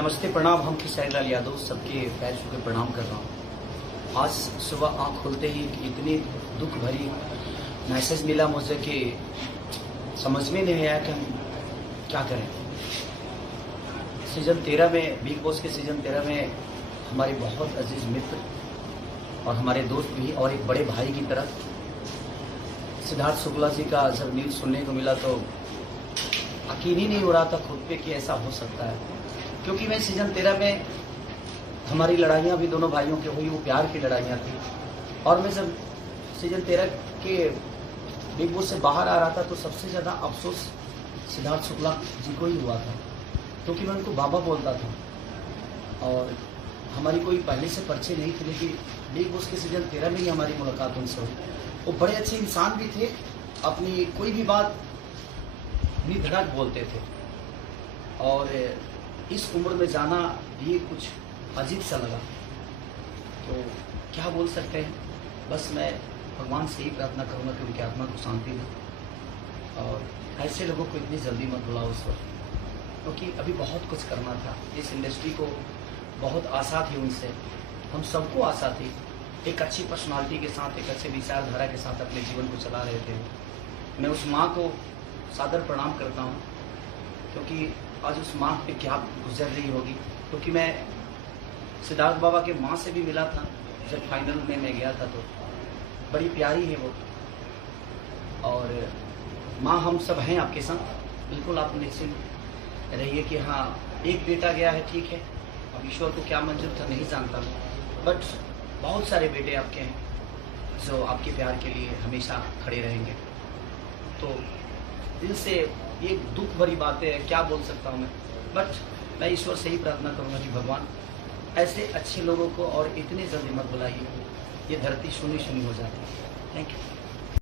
नमस्ते, प्रणाम। हम खेसारी लाल यादव सबके पैर छू के प्रणाम कर रहा हूँ। आज सुबह आँख खोलते ही इतनी दुख भरी मैसेज मिला मुझे कि समझ में नहीं आया कि हम क्या करें। सीजन 13 में, बिग बॉस के सीजन 13 में हमारे बहुत अजीज मित्र और हमारे दोस्त भी और एक बड़े भाई की तरह सिद्धार्थ शुक्ला जी का जब न्यूज़ सुनने को मिला तो यकीन ही नहीं हो रहा था खुद पे कि ऐसा हो सकता है। क्योंकि मैं सीजन 13 में हमारी लड़ाइयाँ भी दोनों भाइयों की हुई, वो प्यार की लड़ाइयाँ थी। और मैं जब सीजन 13 के बिग बॉस से बाहर आ रहा था तो सबसे ज़्यादा अफसोस सिद्धार्थ शुक्ला जी को ही हुआ था, क्योंकि मैं उनको बाबा बोलता था और हमारी कोई पहले से परिचय नहीं थी। लेकिन बिग बॉस के सीजन 13 में ही हमारी मुलाकात उनसे हुई। वो बड़े अच्छे इंसान भी थे, अपनी कोई भी बात निधड़क बोलते थे और इस उम्र में जाना भी कुछ अजीब सा लगा। तो क्या बोल सकते हैं, बस मैं भगवान से ही प्रार्थना करूंगा कि उनकी आत्मा को शांति दे और ऐसे लोगों को इतनी जल्दी मत बुलाओ उस वक्त, क्योंकि अभी बहुत कुछ करना था। इस इंडस्ट्री को बहुत आशा थी उनसे, हम सबको आशा थी। एक अच्छी पर्सनालिटी के साथ, एक अच्छे विचारधारा के साथ अपने जीवन को चला रहे थे। मैं उस माँ को सादर प्रणाम करता हूँ, क्योंकि आज उस माँ पे क्या गुजर रही होगी। क्योंकि मैं सिद्धार्थ बाबा के माँ से भी मिला था जब फाइनल में मैं गया था, तो बड़ी प्यारी है वो। और माँ, हम सब हैं आपके साथ, बिल्कुल आप निश्चिंत रहिए कि हाँ, एक बेटा गया है, ठीक है, अब ईश्वर को क्या मंजूर था नहीं जानता, बट बहुत सारे बेटे आपके हैं जो आपके प्यार के लिए हमेशा खड़े रहेंगे। तो दिल से ये दुख भरी बातें हैं, क्या बोल सकता हूँ मैं, बट मैं ईश्वर से ही प्रार्थना करूँगा कि भगवान ऐसे अच्छे लोगों को और इतनी जल्दी मत बुलाइए, ये धरती सुनी सुनी हो जाती है। Thank you.